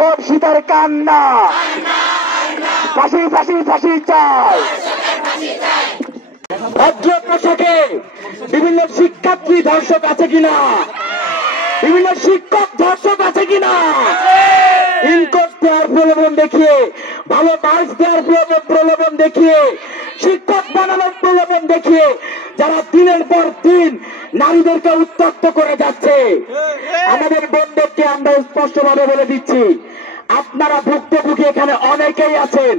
ধর্ষিতার কান্না, ফাঁসি ফাঁসি ফাঁসি চাই। ভদ্র পোশাকে বিভিন্ন শিক্ষার্থী ধর্ষক আছে কিনা, বিভিন্ন শিক্ষক ধর্ষক আছে কিনা, ইনকোর্স দেওয়ার প্রলোভন দেখিয়ে, ভালো মার্কস দেওয়ার প্রলোভন দেখিয়ে, শিক্ষক বানানোর প্রলোভন দেখিয়ে যারা দিনের পর দিন নারীদেরকে উত্তপ্ত করে যাচ্ছে, আমাদের বন্ধুকে আমরা স্পষ্টভাবে বলে দিচ্ছি, আপনারা ভুক্তভোগী এখানে অনেকেই আছেন।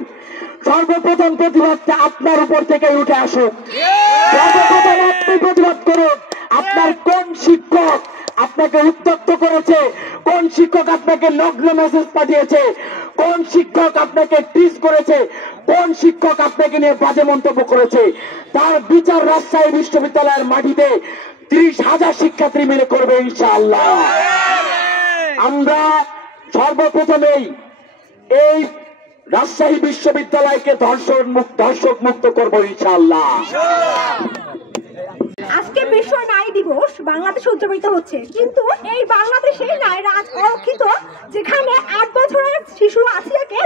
সর্বপ্রথম প্রতিবাদটা আপনার উপর থেকে উঠে আসুক। সর্বপ্রথম আপনি প্রতিবাদ করুন। আপনার কোন শিক্ষক আপনাকে উত্তপ্ত করেছে, কোন শিক্ষক আপনাকে নগ্ন মেসেজ পাঠিয়েছে, কোন শিক্ষক আপনাকে টিজ করেছে, কোন শিক্ষক আপনাকে নিয়ে বাজে মন্তব্য করেছে, তার বিচার রাজশাহী বিশ্ববিদ্যালয়ের মাটিতে 30,000 শিক্ষার্থী মিলে করবে ইনশাআল্লাহ। আমরা সর্বপ্রথমেই এই রাজশাহী বিশ্ববিদ্যালয়কে ধর্ষক মুক্ত করবো ইনশাআল্লাহ। আজকে বিশ্ব নারী দিবস বাংলাদেশে উদযাপিত হচ্ছে, কিন্তু এই বাংলাদেশে নারীরা আজ অরক্ষিত, যেখানে 8 বছরের শিশু আসিয়াকে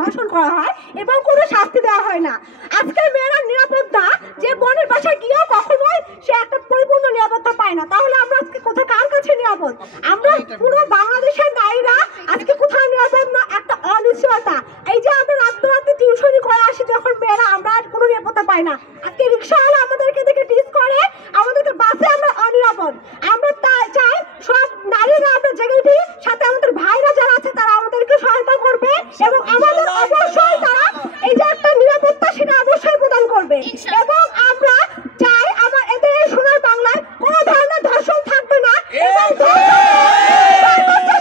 ধর্ষণ করা হয় এবং কোনো শাস্তি দেওয়া হয় না। আজকের মেয়েরা নিরাপদ না, যে বোনের বাসায় গিয়েও কখনোই সে একটা পরিপূর্ণ নিরাপত্তা পায় না। তাহলে আমরা আজকে কোথায় কার কাছে নিরাপদ? আমরা পুরো বাংলাদেশের নারীরা আজকে কোথাও নিরাপদ না, একটা অনিশ্চয়তা। এই যে আমরা রাত্রে টিউশনি করে আসি যখন মেয়েরা, আমরা আর কোনো নিরাপত্তা পাই না। আজকে রিক্সাওয়ালা আমাদেরকে দেখে টিজ করে, আমাদেরকে বাসে আমরা অনিরাপদ। আমরা চাই সব নারীরা আমরা জেগে উঠি, সাথে আমাদের ভাইরা যারা আছে তারা আমাদেরকে সহায়তা করবে এবং আমাদের অবশ্যই তারা এই যে একটা নিরাপত্তা সেটা অবশ্যই প্রদান করবে। এবং আমরা চাই আমার এদের সোনার বাংলায় কোনো ধরনের ধর্ষণ থাকবে না এবং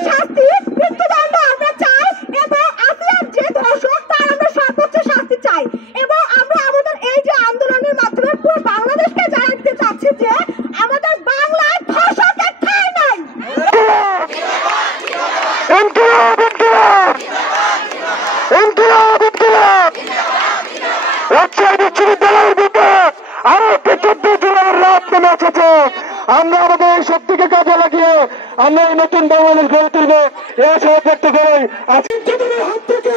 শাস্তি মৃত্যুদণ্ড আমরা চাই, এবং আসিয়ার যে ধর্ষক তার আমরা সর্বোচ্চ শাস্তি চাই। এবং আমরা আমাদের এই যে আন্দোলনের মাধ্যমে পুরো বাংলাদেশকে জানাতে দিতে চাচ্ছি যে আমাদের বাংলায় ধর্ষকের ঠাঁই নাই। রাজশাহী বিশ্ববিদ্যালয়ের বুকে আরো 14 জুলাইয়ের রাত নেমে এসেছে। আমরা আমাদের শক্তিকে কাজে লাগিয়ে আমরা এই নতুন বাংলাদেশ গড়ে তুলবো, এই আশা ব্যক্ত করে আজকে হাত থেকে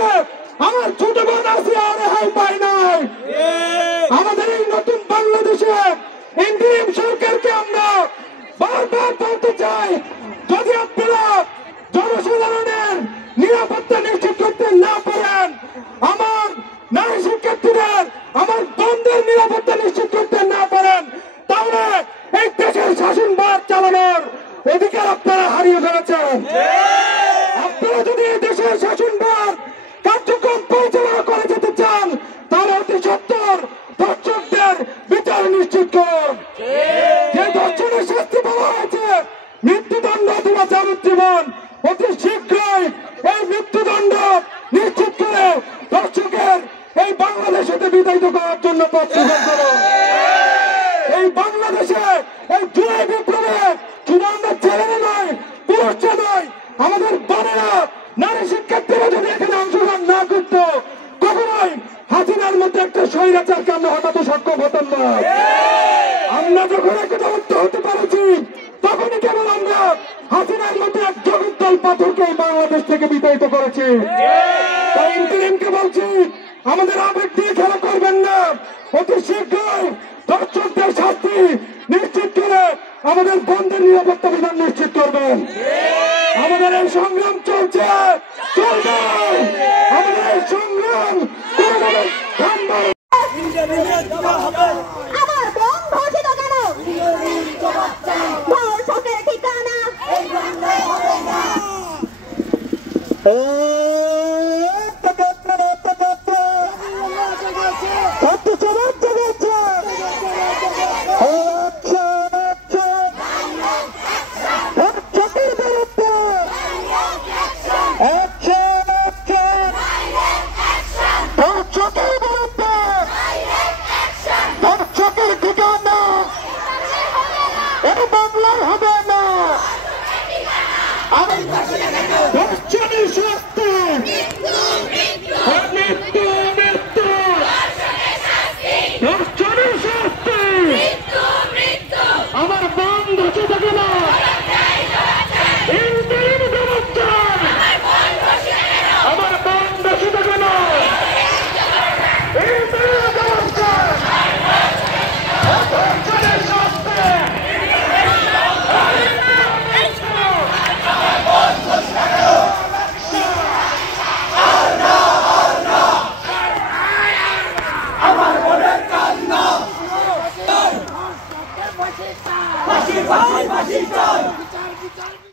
আমার ছোট বোন আসিয়া রেহাই পায় নাই। আমাদের এই নতুন বাংলাদেশে ইন্টারিম সরকারকে আমরা বারবার বলতে চাই, যদি আপনারা জনসাধারণের নিরাপত্তা নিশ্চিত করতে না পারেন, আমার নারী শিক্ষার্থীদের, আমার বন্ধের নিরাপত্তা নিশ্চিত করতে না পারেন, তাহলে এই দেশের শাসনভার চালানোর অধিকার আপনারা হারিয়ে ফেলেছেন। আপনারা যদি এই দেশের শাসনভার কার্যক্রম পরিচালনা করে যেতে চান, তাহলে অতি সত্বর ধর্ষকদের বিচার নিশ্চিত করুন। যে ধর্ষণের শাস্তি বলা হয়েছে মৃত্যুদণ্ড অথবা যাবজ্জীবন, অতি শীঘ্রই এই মৃত্যুদণ্ড নিশ্চিত করে ধর্ষকের এই বাংলাদেশ হতে বিতাড়িত করার জন্য পথ সুগম করুন। এই বাংলাদেশে এই জুলাই বিপ্লবে শুধু আমরা ছেলেরা নয়, পুরুষরা নয়, আমাদের বোনেরা, নারী শিক্ষার্থীরা যদি এখানে অংশগ্রহণ না করত, কখনোই হাসিনার মধ্যে একটা স্বৈরাচারকে আমরা হঠাৎ সক্ষম হতাম না। আমরা যখন একটা উত্তর হতে পারছি, তখনই কেবল আমরা হাসিনার মধ্যে এক জগদ্দল পাথরকে বাংলাদেশ থেকে বিতাড়িত করেছি। তাই ইন্টারিমকে বলছি, আমাদের আবেগ দিয়ে খেলা করবেন না, অতি শীঘ্রই ধর্ষকদের শাস্তি নিশ্চিত করে আমাদের বন্ধের নিরাপত্তা বিধান নিশ্চিত করবেন। আমাদের এই সংগ্রাম চলছে, চলবে, আমাদের এই সংগ্রাম কোনোভাবে থামবে না। আমার বোন ধর্ষিত কেন? ধর্ষকের ঠিকানা আমার বন্ধ ফাঁসি চাই